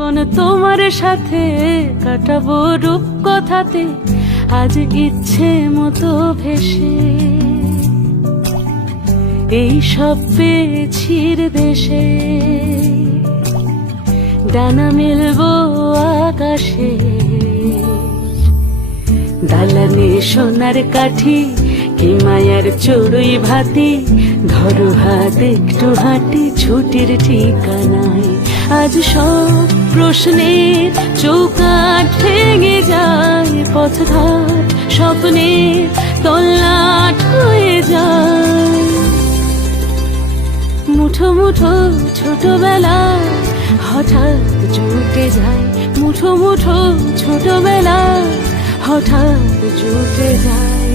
জীবন তোমার সাথে কাটাবো রূপ কথাতে, আজ ইচ্ছে মতো ভেসে এই সব পেয়েছি দেশে। ডানা মেলবো আকাশে, দালানে সোনার কাঠি, কি মায়ার চড়ুই ভাতি, ধরো হাত একটু হাঁটি ছুটির ঠিকানায়। আজ সব প্রশ্নের চৌকাঠ ভেঙে যায়, পথঘাট স্বপ্নের তল্লাট হয়ে যায়। মুঠো মুঠো ছোটবেলা হঠাৎ জুটে যায়, মুঠো মুঠো ছোটবেলা হঠাৎ জুটে যায়।